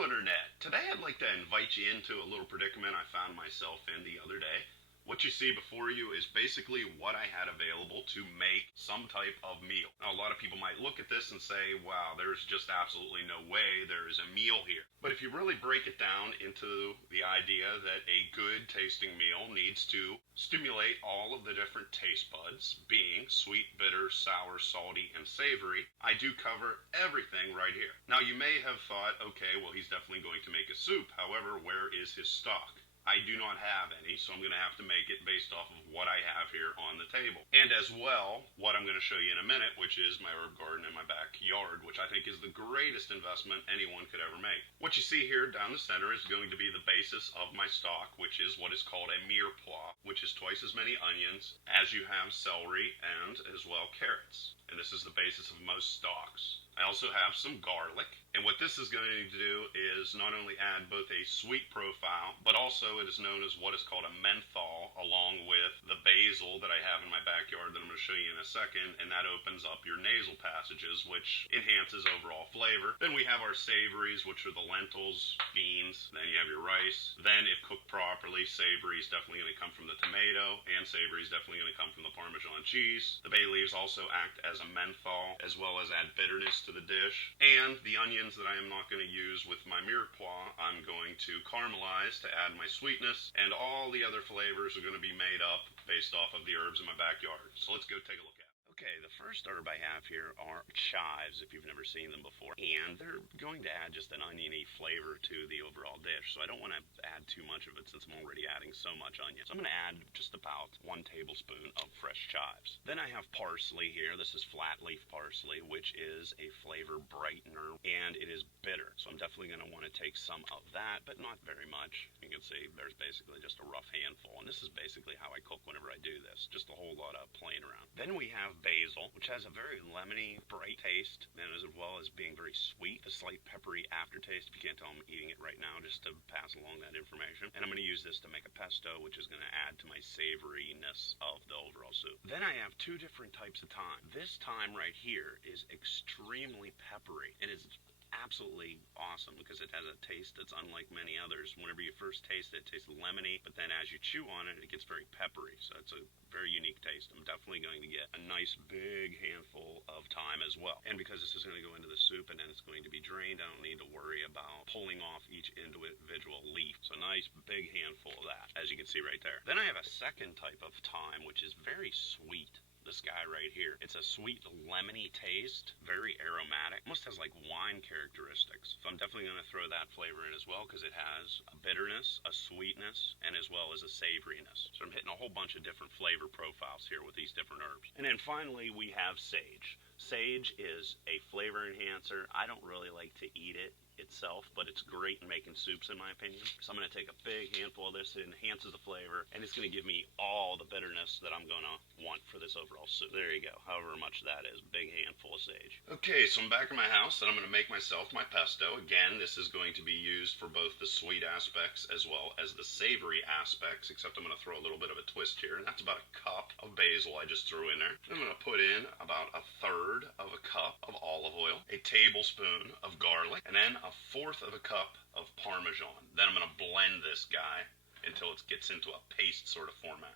Hello Internet. Today I'd like to invite you into a little predicament I found myself in the other day. What you see before you is basically what I had available to make some type of meal. Now, a lot of people might look at this and say, wow, there's just absolutely no way there is a meal here. But if you really break it down into the idea that a good tasting meal needs to stimulate all of the different taste buds, being sweet, bitter, sour, salty, and savory, I do cover everything right here. Now, you may have thought, okay, well, he's definitely going to make a soup. However, where is his stock? I do not have any, so I'm going to have to make it based off of what I have here on the table. And as well, what I'm going to show you in a minute, which is my herb garden in my backyard, which I think is the greatest investment anyone could ever make. What you see here down the center is going to be the basis of my stock, which is what is called a mirepoix, which is twice as many onions as you have celery and as well carrots. And this is the basis of most stocks. I also have some garlic, and what this is going to do is not only add both a sweet profile, but also it is known as what is called a menthol, along with the basil that I have in my backyard that I'm going to show you in a second, and that opens up your nasal passages, which enhances overall flavor. Then we have our savories, which are the lentils, beans, then you have your rice. Then, if cooked properly, savory is definitely going to come from the tomato, and savory is definitely going to come from the Parmesan cheese. The bay leaves also act as a menthol, as well as add bitterness to the dish. And the onions that I am not going to use with my mirepoix, I'm going to caramelize to add my sweetness, and all the other flavors are going to be made up based off of the herbs in my backyard. So let's go take a look at it. Okay, the first herb I have here are chives, if you've never seen them before, and they're going to add just an oniony flavor to the overall dish, so I don't want to add too much of it since I'm already adding so much onion. So I'm going to add just about 1 tablespoon of fresh chives. Then I have parsley here. This is flat leaf parsley, which is a flavor brightener, and it is bitter, so I'm definitely going to want to take some of that, but not very much. You can see there's basically just a rough handful, and this is basically how I cook whenever I do this, just a whole lot of playing around. Then we have basil, which has a very lemony, bright taste, and as well as being very sweet, a slight peppery aftertaste. If you can't tell, I'm eating it right now just to pass along that information. And I'm going to use this to make a pesto, which is going to add to my savoriness of the overall soup. Then I have 2 different types of thyme. This thyme right here is extremely peppery. It is absolutely awesome because it has a taste that's unlike many others. Whenever you first taste it, it tastes lemony, but then as you chew on it, it gets very peppery. So it's a very unique taste. I'm definitely going to get a nice big handful of thyme as well. And because this is going to go into the soup and then it's going to be drained, I don't need to worry about pulling off each individual leaf. So a nice big handful of that, as you can see right there. Then I have a second type of thyme, which is very sweet. This guy right here. It's a sweet lemony taste, very aromatic, almost has like wine characteristics. So I'm definitely going to throw that flavor in as well because it has a bitterness, a sweetness, and as well as a savoriness. So I'm hitting a whole bunch of different flavor profiles here with these different herbs. And then finally we have sage. Sage is a flavor enhancer. I don't really like to eat it itself, but it's great in making soups in my opinion. So I'm going to take a big handful of this. It enhances the flavor, and it's going to give me all the bitterness that I'm going to want for this overall soup. There you go, however much that is, big handful of sage. Okay, so I'm back in my house, and I'm going to make myself my pesto. Again, this is going to be used for both the sweet aspects as well as the savory aspects, except I'm going to throw a little bit of a twist here, and that's about a cup of basil I just threw in there. I'm going to put in about 1/3 of a cup of olive oil, a tablespoon of garlic, and then 1/4 of a cup of Parmesan. Then I'm going to blend this guy until it gets into a paste sort of format.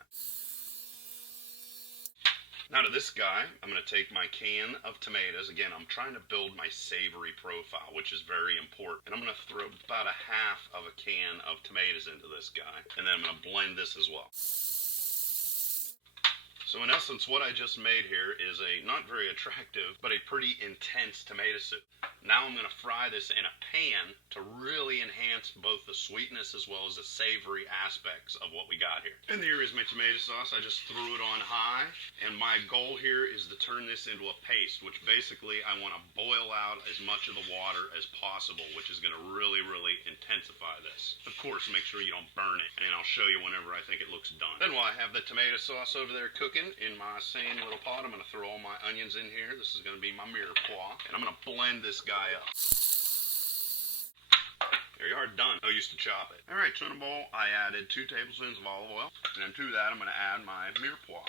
Now to this guy, I'm going to take my can of tomatoes. Again, I'm trying to build my savory profile, which is very important. And I'm going to throw about 1/2 of a can of tomatoes into this guy. And then I'm going to blend this as well. So in essence, what I just made here is a not very attractive, but a pretty intense tomato soup. Now I'm going to fry this in a pan to really enhance both the sweetness as well as the savory aspects of what we got here. And here is my tomato sauce. I just threw it on high. And my goal here is to turn this into a paste, which basically I want to boil out as much of the water as possible, which is going to really, really intensify this. Of course, make sure you don't burn it. And I'll show you whenever I think it looks done. Then while I have the tomato sauce over there cooking in my same little pot, I'm going to throw all my onions in here. This is going to be my mirepoix. And I'm going to blend this guy up. There you are, done. No use to chop it. Alright, so in a bowl, I added 2 tablespoons of olive oil. And then to that, I'm going to add my mirepoix.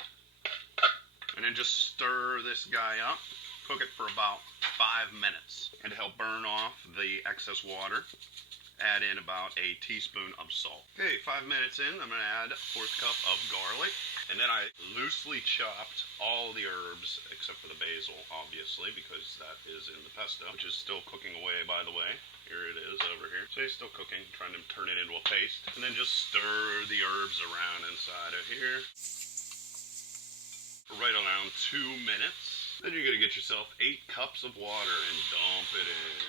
And then just stir this guy up. Cook it for about 5 minutes. And to help burn off the excess water, add in about a teaspoon of salt. Okay, 5 minutes in, I'm going to add a 1/4 cup of garlic. And then I loosely chopped all the herbs, except for the basil, obviously, because that is in the pesto, which is still cooking away, by the way. Here it is over here. So it's still cooking, trying to turn it into a paste. And then just stir the herbs around inside of here for right around 2 minutes. Then you're going to get yourself 8 cups of water and dump it in.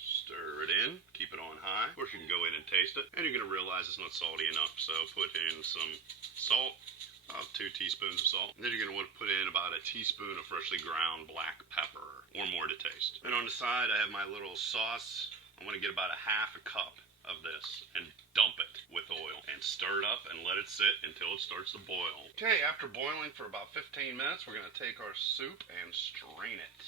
Stir it in, keep it on high. Of course, you can go in and taste it, and you're going to realize it's not salty enough, so put in some salt. About 2 teaspoons of salt. And then you're going to want to put in about a teaspoon of freshly ground black pepper, or more to taste. And on the side, I have my little sauce. I'm going to get about a 1/2 cup of this and dump it with oil and stir it up and let it sit until it starts to boil. Okay, after boiling for about 15 minutes, we're going to take our soup and strain it.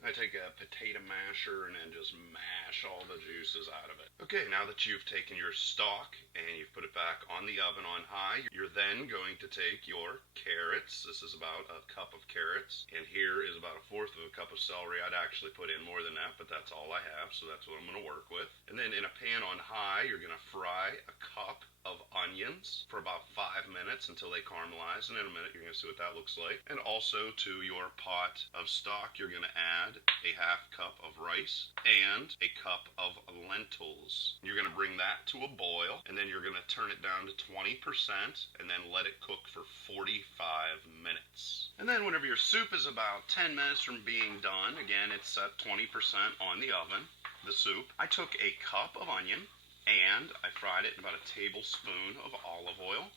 I take a potato masher and then just mash all the juices out of it. Okay, now that you've taken your stock and you've put it back on the oven on high, you're then going to take your carrots. This is about a cup of carrots. And here is about a 1/4 of a cup of celery. I'd actually put in more than that, but that's all I have, so that's what I'm going to work with. And then in a pan on high, you're going to fry a cup of onions for about 5 minutes until they caramelize, and in a minute you're going to see what that looks like. And also to your pot of stock, you're going to add a 1/2 cup of rice and a cup of lentils. You're going to bring that to a boil, and then you're going to turn it down to 20% and then let it cook for 45 minutes. And then whenever your soup is about 10 minutes from being done, again it's at 20% on the oven, the soup, I took a cup of onion and I fried it in about a tablespoon of olive oil,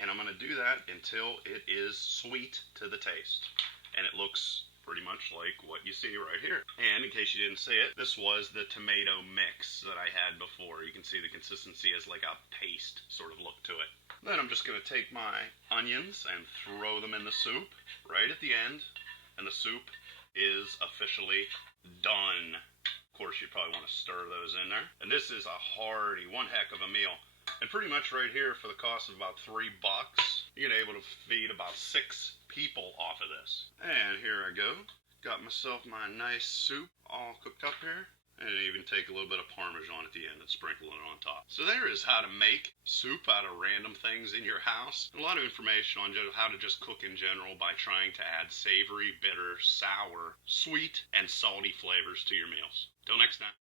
and I'm going to do that until it is sweet to the taste, and it looks pretty much like what you see right here. And in case you didn't see it, this was the tomato mix that I had before. You can see the consistency is like a paste sort of look to it. Then I'm just going to take my onions and throw them in the soup right at the end, and the soup is officially done. Of course, you probably want to stir those in there. And this is a hearty, one heck of a meal. And pretty much right here, for the cost of about $3, you're gonna be able to feed about 6 people off of this. And here I go. Got myself my nice soup all cooked up here. And even take a little bit of Parmesan at the end and sprinkle it on top. So there is how to make soup out of random things in your house. A lot of information on how to just cook in general by trying to add savory, bitter, sour, sweet, and salty flavors to your meals. Till next time.